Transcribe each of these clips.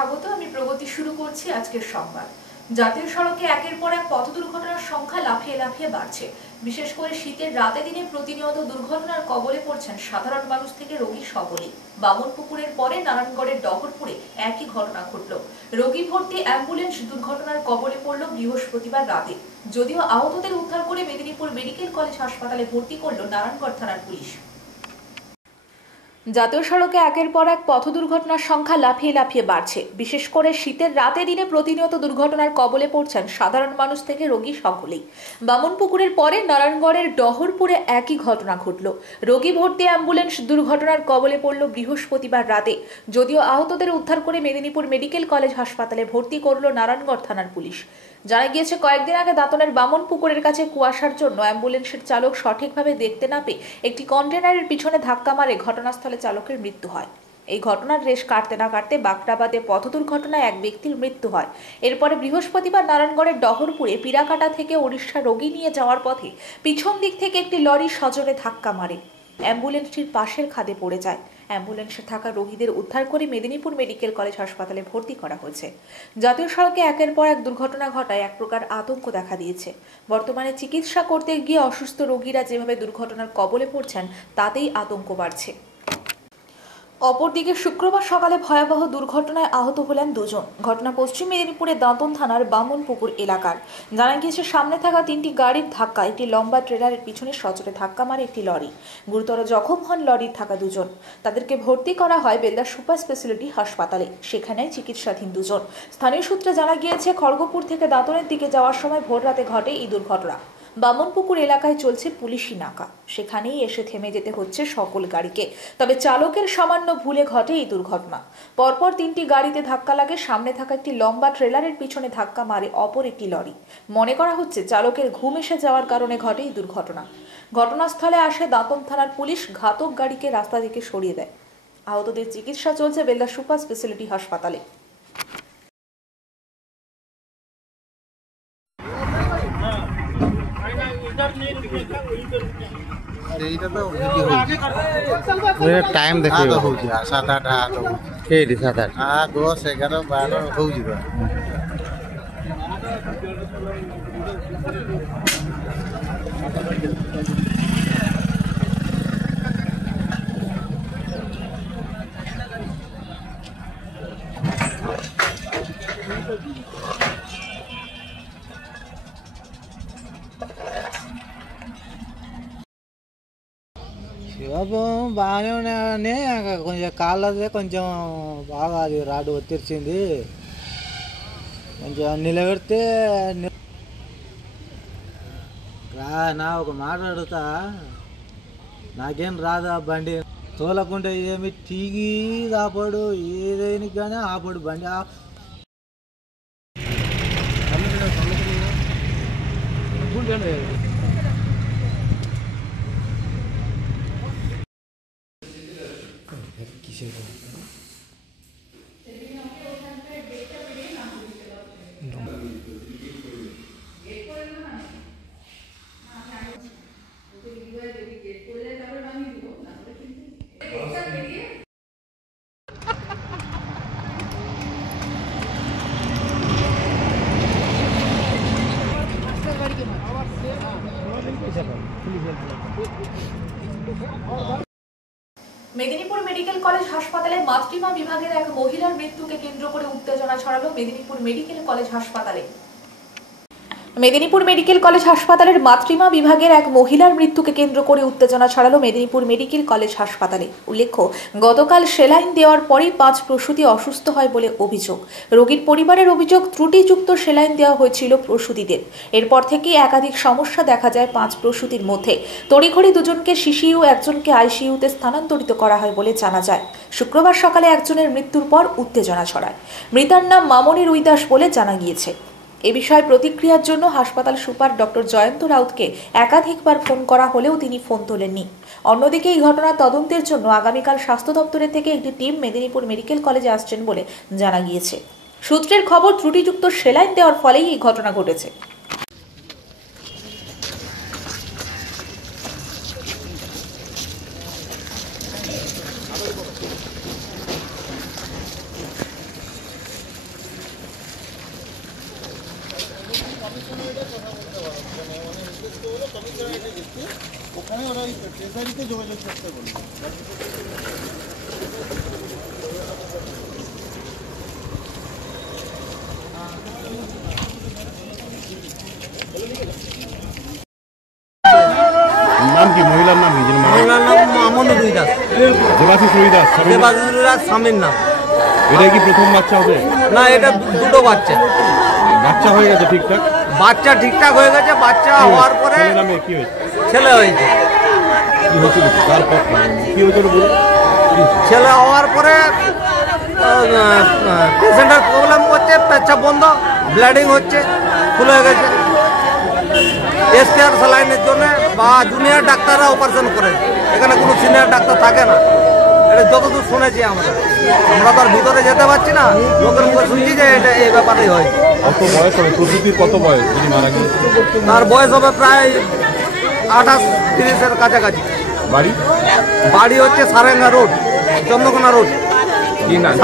স্বাগত। আমি প্রগতি শুরু করছি আজকের সংবাদ। জাতীয় সড়কে একের পর এক পথ দুর্ঘটনার সংখ্যা লাফিয়ে লাফিয়ে বাড়ছে। বিশেষ করে শীতের রাতে দিনে প্রতিনিয়ত দুর্ঘটনার কবলে পড়ছেন সাধারণ মানুষ থেকে রোগী সকলেই। বামনপুকুরের পরে নারায়ণগড়ের ডহরপুরে একই ঘটনা ঘটল। রোগী ভর্তি অ্যাম্বুলেন্স দুর্ঘটনার কবলে পড়ল বৃহস্পতিবার রাতে। যদিও আহতদের উদ্ধার করে মেদিনীপুর মেডিকেল কলেজ হাসপাতালে ভর্তি করল নারায়ণগড় থানার পুলিশ। জাতীয় সড়কে একের পর এক পথ দুর্ঘটনার সংখ্যা লাফিয়ে লাফিয়ে বাড়ছে। বিশেষ করে শীতের রাতে দিনে প্রতিনিয়ত দুর্ঘটনার কবলে পড়ছেন সাধারণ মানুষ থেকে রোগী সকলেই। বামনপুকুরের পরে নারায়ণগড়ের ডহরপুরে একই ঘটনা ঘটল। রোগী ভর্তি অ্যাম্বুলেন্স দুর্ঘটনার কবলে পড়ল বৃহস্পতিবার রাতে। যদিও আহতদের উদ্ধার করে মেদিনীপুর মেডিকেল কলেজ হাসপাতালে ভর্তি করল নারায়ণগড় থানার পুলিশ। জানা গিয়েছে, কয়েকদিন আগে দাঁতনের বামনপুকুরের কাছে কুয়াশার জন্য অ্যাম্বুলেন্সের চালক সঠিকভাবে দেখতে না পেয়ে একটি কন্টেনারের পিছনে ধাক্কা মারে ঘটনাস্থলে চালকের মৃত্যু হয়। এই ঘটনার রেশ কাটতে না কাটতে বাঁকড়াবাদে পথ দুর্ঘটনায় এক ব্যক্তির মৃত্যু হয়। এরপরে বৃহস্পতিবার নারায়ণগড়ের ডহরপুরে পিরাকাটা থেকে ওড়িশা রোগী নিয়ে যাওয়ার পথে পিছন দিক থেকে একটি লরি সজোরে ধাক্কা মারে অ্যাম্বুলেন্সটির পাশের খাদে পড়ে যায়। অ্যাম্বুলেন্সে থাকা রোগীদের উদ্ধার করে মেদিনীপুর মেডিকেল কলেজ হাসপাতালে ভর্তি করা হয়েছে। জাতীয় সড়কে একের পর এক দুর্ঘটনা ঘটায় এক প্রকার আতঙ্ক দেখা দিয়েছে। বর্তমানে চিকিৎসা করতে গিয়ে অসুস্থ রোগীরা যেভাবে দুর্ঘটনার কবলে পড়ছেন তাতেই আতঙ্ক বাড়ছে। অপরদিকে শুক্রবার সকালে ভয়াবহ দুর্ঘটনায় আহত হলেন দুজন। ঘটনা পশ্চিম মেদিনীপুরের দাঁতন থানার বামনপুকুর এলাকার। জানা গিয়েছে, সামনে থাকা তিনটি গাড়ির ধাক্কা একটি লম্বা ট্রেলারের পিছনে সজোরে ধাক্কা মারে একটি লরি। গুরুতর জখম হন লরির থাকা দুজন। তাদেরকে ভর্তি করা হয় বেলদা সুপার স্পেশালিটি হাসপাতালে। সেখানে চিকিৎসাধীন দুজন। স্থানীয় সূত্রে জানা গিয়েছে, খড়গপুর থেকে দাঁতনের দিকে যাওয়ার সময় ভোর রাতে ঘটে এই দুর্ঘটনা। বামনপুকুর এলাকায় চলছে পুলিশি নাকা। সেখানেই এসে থেমে যেতে হচ্ছে সকল গাড়িকে। তবে চালকের সামান্য ভুলে ঘটে এই দুর্ঘটনা। পরপর তিনটি গাড়িতে ধাক্কা লাগে। সামনে থাকা একটি লম্বা ট্রেলারের পিছনে ধাক্কা মারে অপর একটি লরি। মনে করা হচ্ছে চালকের ঘুম এসে যাওয়ার কারণে ঘটে এই দুর্ঘটনা। ঘটনাস্থলে আসে দাঁতন থানার পুলিশ। ঘাতক গাড়িকে রাস্তা থেকে সরিয়ে দেয়। আহতদের চিকিৎসা চলছে বেলদা সুপার স্পেশালিটি হাসপাতালে। टाइम देखिए तो हो गया 7-8 तो के 7-8 हाँ 10 11 12 हो ଯିବା। బాగానే కొంచెం కాళ్ళదే కొంచెం బాగా అది రాడు ఒత్తిరిచింది. కొంచెం నిలబెడితే నా ఒక మాట అడుగుతా, నాకేం రాదా బండి తోలకుంటే ఏమి టీగి ఆపడు, ఏదైనా కానీ ఆపడు బండి. মেদিনীপুর মেডিকেল কলেজ হাসপাতালে মাতৃমা বিভাগের এক মহিলার মৃত্যুকে কেন্দ্র করে উত্তেজনা ছড়ালো মেদিনীপুর মেডিকেল কলেজ হাসপাতালে। মেদিনীপুর মেডিকেল কলেজ হাসপাতালের মাতৃমা বিভাগের এক মহিলার মৃত্যুকে কেন্দ্র করে উত্তেজনা ছড়ালো মেদিনীপুর মেডিকেল কলেজ হাসপাতালে। উল্লেখ্য, গতকাল সেলাইন দেওয়ার পরেই 5 প্রসূতি অসুস্থ হয় বলে অভিযোগ। রোগীর পরিবারের অভিযোগ, ত্রুটিযুক্ত সেলাইন দেওয়া হয়েছিল প্রসূতিদের। এরপর থেকেই একাধিক সমস্যা দেখা যায় 5 প্রসূতির মধ্যে। তড়িঘড়ি দুজনকে সিসিইউ, একজনকে আইসিইউতে স্থানান্তরিত করা হয় বলে জানা যায়। শুক্রবার সকালে একজনের মৃত্যুর পর উত্তেজনা ছড়ায়। মৃতার নাম মামনি রুইদাস বলে জানা গিয়েছে। এ বিষয়ে প্রতিক্রিয়ার জন্য হাসপাতাল সুপার ডক্টর জয়ন্ত রাউতকে একাধিকবার ফোন করা হলেও তিনি ফোন তোলেননি। অন্যদিকে এই ঘটনার তদন্তের জন্য আগামীকাল স্বাস্থ্য দপ্তরের থেকে একটি টিম মেদিনীপুর মেডিকেল কলেজে আসছেন বলে জানা গিয়েছে। সূত্রের খবর, ত্রুটিযুক্ত সেলাইন দেওয়ার ফলেই এই ঘটনা ঘটেছে। ওখানে ওরা ওই ট্রেজারিতে যোগাযোগ করতে বলবে। নাম কি মহিলার নাম কি? মহিলার নাম মামনি রুই দাস। দেবাশিস রুই দাস। দেবাশিস রুই দাস স্বামীর নাম। এটা কি প্রথম বাচ্চা হবে? না, এটা দুটো বাচ্চা। বাচ্চা হয়ে গেছে ঠিকঠাক? বাচ্চা ঠিকঠাক হয়ে গেছে। বাচ্চা হওয়ার পরে ছেলে নামে কি হয়েছে? ছেলে হয়েছে। কি হয়েছিল? তারপর কি হয়েছিল বলুন? ছেলে হওয়ার পরে পেশেন্টের প্রবলেম হচ্ছে, পেচ্ছাপ বন্ধ, ব্লিডিং হচ্ছে, ফুল হয়ে গেছে। এসকেআর স্যালাইনের জন্য বা জুনিয়র ডাক্তাররা অপারেশন করে, এখানে কোনো সিনিয়র ডাক্তার থাকে না। এটা যতদূর শুনেছি আমরা তো আর ভিতরে যেতে পারছি না, লোকের মুখে শুনছি যে এটা এই ব্যাপারেই হয়। কত বয়স হবে? প্রসূতির কত বয়স যিনি মারা গিয়েছে? তার বয়স হবে প্রায় 28-30-এর কাছাকাছি। বাড়ি? বাড়ি হচ্ছে সারেঙ্গা রোড, চন্দ্রকোনা রোড। কি নাম?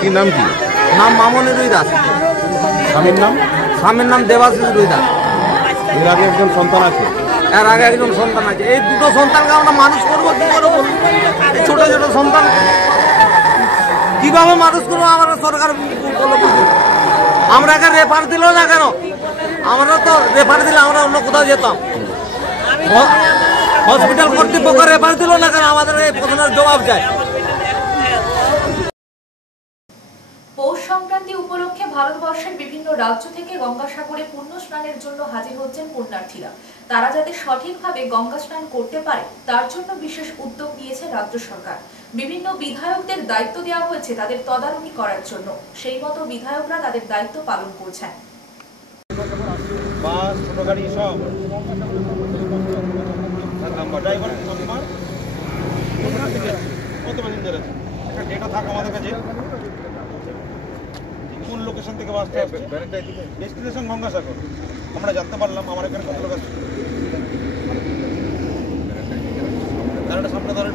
কি নাম? কি নাম? মামনি রুই দাস। স্বামীর নাম? স্বামীর নাম দেবাশিস রুই দাস। এর আগে একজন সন্তান আছে? এর আগে একজন সন্তান আছে। এই দুটো সন্তানকে আমরা মানুষ করবো কি করে বলুন? এই ছোট ছোট সন্তান কিভাবে মানুষ করবো? আমরা সরকার আমরা এখানে রেফার দিল না কেন? আমরা তো রেফার দিলে আমরা অন্য কোথাও যেতাম। হসপিটাল কর্তৃপক্ষ রেফার দিল না কেন? আমাদের এই প্রশ্নের জবাব চাই। পৌষ সংক্রান্তি উপলক্ষে ভারতবর্ষের বিভিন্ন রাজ্য থেকে গঙ্গাসাগরে পুণ্য স্নানের জন্য হাজির হচ্ছেন পুণ্যার্থীরা। তারা যাতে সঠিকভাবে গঙ্গা স্নান করতে পারে তার জন্য বিশেষ উদ্যোগ নিয়েছে রাজ্য সরকার। বিভিন্ন বিধায়কদের দায়িত্ব দেওয়া হয়েছে তাদের তদারকি করার জন্য। সেই মতো বিধায়করা তাদের দায়িত্ব পালন করছেন। বাস, ছোট গাড়ি সব ড্রাইভার নাম্বার কত প্যাসেঞ্জার আছে? একটা ডেটা থাক আমাদের কাছে, কোন লোকেশন থেকে বাসটা আসছে, ডেস্টিনেশন গঙ্গাসাগর আমরা জানতে পারলাম। আমার এখানে কত লোক আছে? গাড়িটা সামনে ধরেন।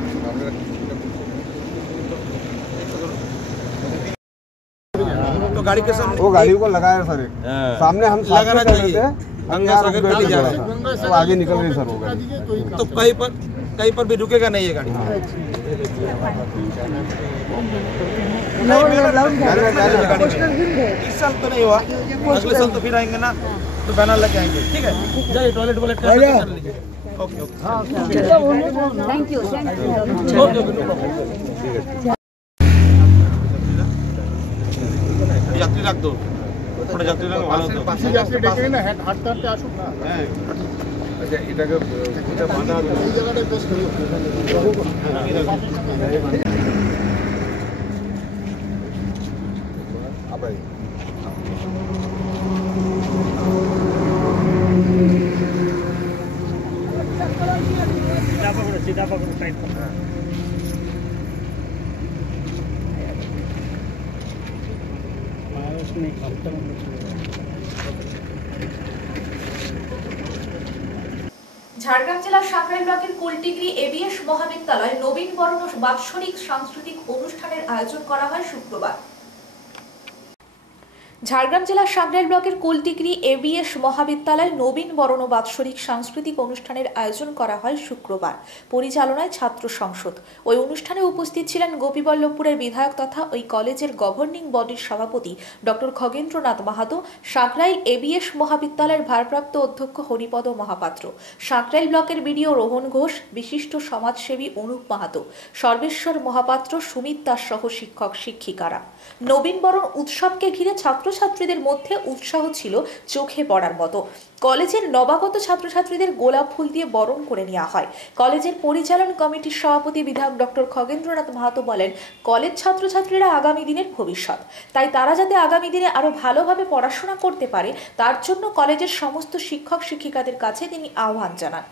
तो गाड़ी के सामने वो गाड़ी को लगाया सर, सामने हम लगाना चाहिए। गंगासागर गाड़ी जा रहा है तो आगे निकल गई सर वो गाड़ी। तो कहीं पर भी रुकेगा नहीं ये गाड़ी। इस साल तो नहीं हुआ, अगले साल तो फिर आएंगे ना, तो बैनर लेके आएंगे। ठीक है, जाइए टॉयलेट वॉलेट कर लीजिए। Okay okay, thank you. যাত্রী রাখতো ওটা যাত্রী রাখলে ভালো হতো। পাশে যাত্রী ডেকে না হাঁটতে হাঁটতে আসুক না। হ্যাঁ আচ্ছা এটাকে এটা বাঁধা এই জায়গাটা বেশ আবার सीधा पकड़ो साइड पर। ঝাড়গ্রাম জেলার সাঁকরাইল ব্লকের কুলটিগড়ি এবিএস মহাবিদ্যালয়ে নবীন বরণ ও বাৎসরিক সাংস্কৃতিক অনুষ্ঠানের আয়োজন করা হয় শুক্রবার। ঝাড়গ্রাম জেলার সাঁকরাইল ব্লকের কুলটিগড়ি এবিএস মহাবিদ্যালয়ে নবীন বরণ ও বাৎসরিক সাংস্কৃতিক অনুষ্ঠানের আয়োজন করা হয় শুক্রবার। পরিচালনায় ছাত্র সংসদ। ওই অনুষ্ঠানে উপস্থিত ছিলেন গোপীবল্লভপুরের বিধায়ক তথা ওই কলেজের গভর্নিং বডির সভাপতি ডক্টর খগেন্দ্রনাথ মাহাতো, সাঁকরাইল এবিএস মহাবিদ্যালয়ের ভারপ্রাপ্ত অধ্যক্ষ হরিপদ মহাপাত্র, সাঁকরাইল ব্লকের বিডিও রোহন ঘোষ, বিশিষ্ট সমাজসেবী অনুপ মাহাতো, সর্বেশ্বর মহাপাত্র, সুমিত দাস সহ শিক্ষক শিক্ষিকারা। নবীন বরণ উৎসবকে ঘিরে ছাত্রছাত্রীদের মধ্যে উৎসাহ ছিল চোখে পড়ার মতো। কলেজের নবাগত ছাত্রছাত্রীদের গোলাপ ফুল দিয়ে বরণ করে নেওয়া হয়। কলেজের পরিচালন কমিটির সভাপতি বিধায়ক ডক্টর খগেন্দ্রনাথ মাহাতো বলেন, কলেজ ছাত্রছাত্রীরা আগামী দিনের ভবিষ্যৎ, তাই তারা যাতে আগামী দিনে আরো ভালোভাবে পড়াশোনা করতে পারে তার জন্য কলেজের সমস্ত শিক্ষক শিক্ষিকাদের কাছে তিনি আহ্বান জানান।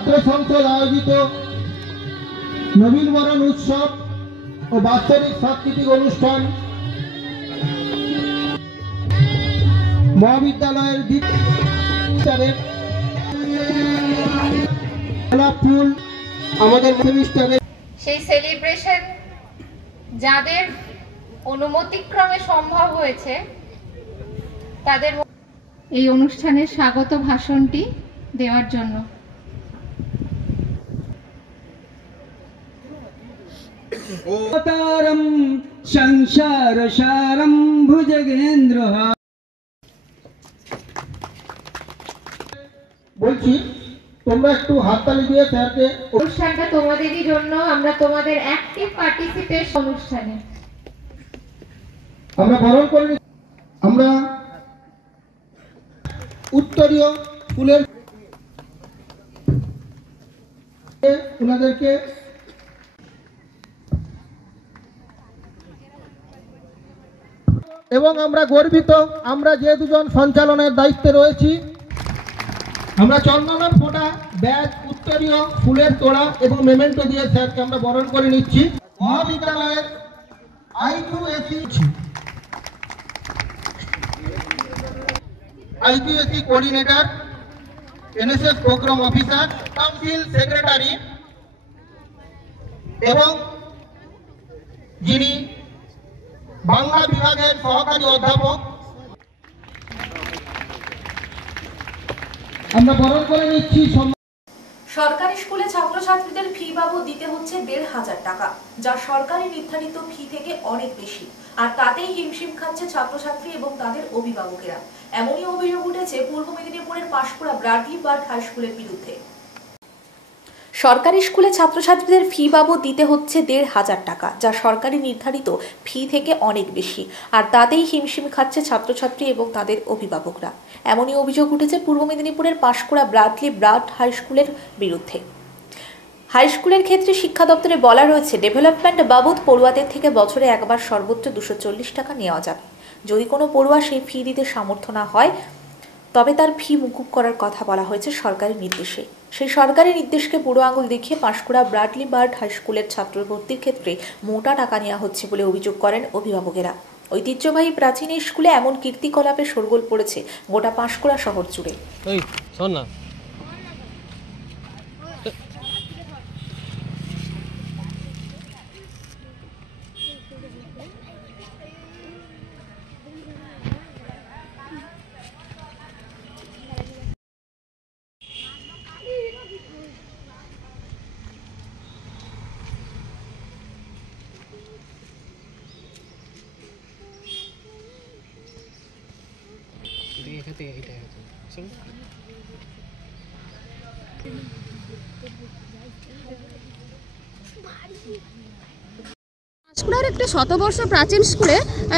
ছাত্র সংসদ আয়োজিত নবীন বরণ উৎসব ও বাৎসরিক সাংস্কৃতিক অনুষ্ঠান মহাবিদ্যালয়ের ফুল আমাদের সেমিস্টারে সেই সেলিব্রেশন যাদের অনুমতিক্রমে সম্ভব হয়েছে তাদের এই অনুষ্ঠানের স্বাগত ভাষণটি দেওয়ার জন্য অবতারম সংসার সারম ভুজগেন্দ্র। বলছি তোমরা একটু হাততালি দিয়ে স্যারকে। অনুষ্ঠানটা তোমাদেরই জন্য, আমরা তোমাদের অ্যাক্টিভ পার্টিসিপেশন অনুষ্ঠানে আমরা বরণ করে আমরা উত্তরীয় ফুলের ওনাদেরকে এবং আমরা গর্বিত আমরা যে দুজন সঞ্চালনের দায়িত্বে রয়েছি। আমরা চন্দনের ফোঁটা, ব্যাগ, উত্তরীয় ফুলের তোড়া এবং মেমেন্টো দিয়ে স্যারকে আমরা বরণ করে নিচ্ছি। মহাবিদ্যালয়ের IQAC coordinator, NSS programme officer, council secretary এবং যিনি বাংলা বিভাগের সহকারী অধ্যাপক, আমরা বরণ করে নিচ্ছি। সরকারি স্কুলে ছাত্রছাত্রীদের ফি বাবদ দিতে হচ্ছে ১৫০০ টাকা, যা সরকারি নির্ধারিত ফি থেকে অনেক বেশি, আর তাতেই হিমশিম খাচ্ছে ছাত্রছাত্রী এবং তাদের অভিভাবকেরা। এমনই অভিযোগ উঠেছে পূর্ব মেদিনীপুরের পাঁশকুড়া ব্রাডলি বার্ড হাই স্কুলের বিরুদ্ধে। সরকারি স্কুলে ছাত্রছাত্রীদের ফি বাবদ দিতে হচ্ছে ১৫০০ টাকা, যা সরকারি নির্ধারিত ফি থেকে অনেক বেশি, আর তাতেই হিমশিম খাচ্ছে ছাত্রছাত্রী এবং তাদের অভিভাবকরা। এমনই অভিযোগ উঠেছে পূর্ব মেদিনীপুরের পাঁশকুড়া ব্রাডলি বার্ড হাই স্কুলের বিরুদ্ধে। হাই স্কুলের ক্ষেত্রে শিক্ষা দপ্তরে বলা রয়েছে, ডেভেলপমেন্ট বাবদ পড়ুয়াদের থেকে বছরে একবার সর্বোচ্চ ২৪০ টাকা নেওয়া যাবে। যদি কোনো পড়ুয়া সেই ফি দিতে সামর্থ্য না হয় তবে তার ফি মুকুব করার কথা বলা হয়েছে সরকারি নির্দেশে। সেই সরকারি নির্দেশকে বুড়ো আঙুল দেখিয়ে পাঁশকুড়া ব্রাডলি বার্ড হাই স্কুলের ছাত্র ভর্তির ক্ষেত্রে মোটা টাকা নেওয়া হচ্ছে বলে অভিযোগ করেন অভিভাবকেরা। ঐতিহ্যবাহী প্রাচীন এই স্কুলে এমন কীর্তিকলাপে শোরগোল পড়েছে গোটা পাঁশকুড়া শহর জুড়ে। পাঁশকুড়ার একটা শতবর্ষ প্রাচীন স্কুলে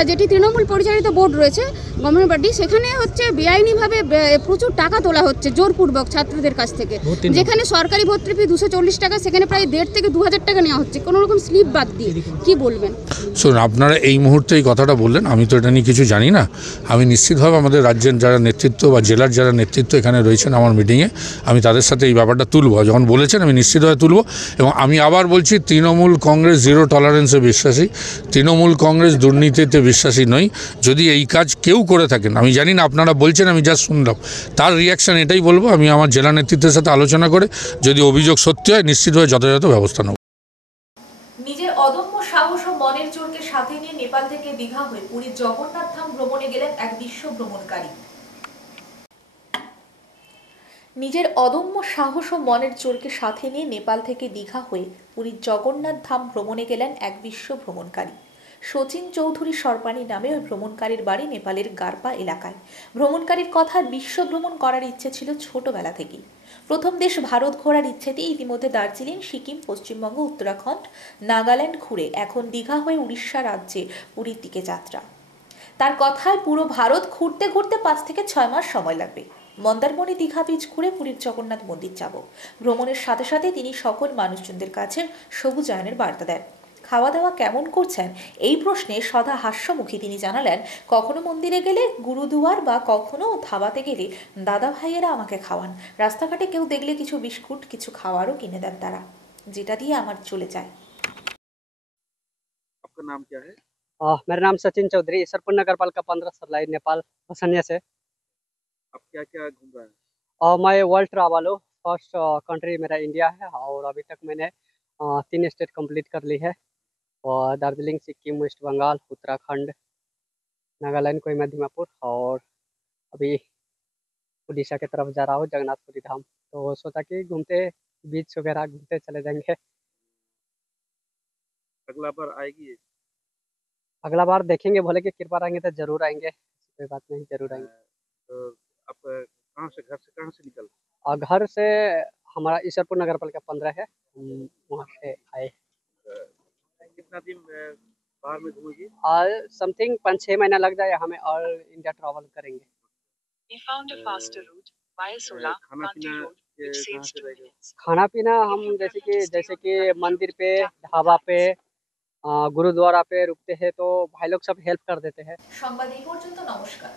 যেটি তৃণমূল পরিচালিত বোর্ড রয়েছে গভর্নমেন্ট বডি, সেখানে হচ্ছে বেআইনিভাবে প্রচুর টাকা তোলা হচ্ছে জোরপূর্বক ছাত্রদের কাছ থেকে। যেখানে সরকারি ভর্তির ফি ২৪০ টাকা, সেখানে প্রায় ১৫০০ থেকে ২০০০ টাকা নেওয়া হচ্ছে কোনো রকম স্লিপ বাদ দিয়ে। কি বলবেন? শুনুন, আপনারা এই মুহূর্তে এই কথাটা বললেন, আমি তো এটা নিয়ে কিছু জানি না। আমি নিশ্চিতভাবে আমাদের রাজ্যের যারা নেতৃত্ব বা জেলার যারা নেতৃত্ব এখানে রয়েছেন আমার মিটিংয়ে, আমি তাদের সাথে এই ব্যাপারটা তুলব। যখন বলেছেন আমি নিশ্চিতভাবে তুলব। এবং আমি আবার বলছি, তৃণমূল কংগ্রেস জিরো টলারেন্সে বিশ্বাসী, তৃণমূল কংগ্রেস দুর্নীতিতে বিশ্বাসী নই। যদি এই কাজ কেউ করে থাকেন, আমি জানি না, আপনারা বলছেন, আমি যা শুনলাম তার রিয়াকশান এটাই বলবো, আমি আমার জেলা নেতৃত্বের সাথে আলোচনা করে যদি অভিযোগ সত্যি হয় নিশ্চিতভাবে যথাযথ ব্যবস্থা নেব। নিজের অদম্য সাহস ও মনের জোরকে সাথে নিয়ে নেপাল থেকে দীঘা হয়ে পুরীর জগন্নাথ ধাম ভ্রমণে গেলেন এক বিশ্ব ভ্রমণকারী। নিজের অদম্য সাহস ও মনের জোরকে সাথে নিয়ে নেপাল থেকে দীঘা হয়ে পুরীর জগন্নাথ ধাম ভ্রমণে গেলেন এক বিশ্ব ভ্রমণকারী। শচীন চৌধুরী সরপানি নামে ওই ভ্রমণকারীর বাড়ি নেপালের গারপা এলাকায়। ভ্রমণকারীর কথা, বিশ্ব ভ্রমণ করার ইচ্ছে ছিল ছোটবেলা থেকেই। প্রথম দেশ ভারত ঘোরার ইচ্ছেতেই ইতিমধ্যে দার্জিলিং, সিকিম, পশ্চিমবঙ্গ, উত্তরাখণ্ড, নাগাল্যান্ড ঘুরে এখন দীঘা হয়ে উড়িষ্যা রাজ্যে পুরীর দিকে যাত্রা। তার কথায় পুরো ভারত ঘুরতে ঘুরতে ৫ থেকে ৬ মাস সময় লাগবে। মন্দারমণি, দীঘা বীচ ঘুরে পুরীর জগন্নাথ মন্দির যাব। ভ্রমণের সাথে সাথে তিনি সকল মানুষজনদের কাছে সবুজায়নের বার্তা দেন। খাওয়া দাওয়া কেমন করছেন এই প্রশ্নে সদা হাস্যমুখী তিনি জানালেন, কখনো মন্দিরে গেলে গুরুদুয়ার বা কখনো ধাবাতে গেলে দাদা ভাইয়েরা আমাকে খাওয়ান। রাস্তাঘাটে কেউ দেখলে কিছু বিস্কুট কিছু খাওয়ারও কিনে দেন তারা, যেটা দিয়ে আমার চলে যায়। आपका नाम क्या है? मेरा नाम सचिन चौधरी, ईसरपुर नगर पालिका 15 सरलाई, नेपाल बसनिया से। आप क्या क्या घूम रहे हैं? और मैं वर्ल्ड ट्रैवल हूँ। फर्स्ट कंट्री मेरा इंडिया है और अभी तक मैंने 3 स्टेट कंप्लीट कर ली है। और दार्जिलिंग, सिक्किम, वेस्ट बंगाल, उत्तराखंड, नागालैंड, कोहिमा, दीमापुर और अभी उड़ीसा की तरफ जा रहा हूँ, जगन्नाथपुरी धाम। तो सोचा कि घूमते बीच वगैरह घूमते चले जाएंगे। अगला बार आएगी ये? अगला बार देखेंगे, भोले की कृपा रहेंगे तो जरूर आएंगे, कोई बात नहीं, जरूर आएंगे। तो आप कहाँ से, घर से कहाँ से निकल? और घर से हमारा ईसरपुर नगर पालिका 15 है, हम वहाँ से आए। कितना दिन बाहर में घूमेगी? और समथिंग 5-6 महीना लग जाए हमें, और इंडिया ट्रैवल करेंगे। खाना पीना के कहाँ से रहेगा? खाना पीना हम जैसे कि मंदिर पे, ढाबा पे, गुरुद्वारा पे रुकते हैं तो भाई लोग सब हेल्प कर देते हैं। সংবাদ এই পর্যন্ত, নমস্কার।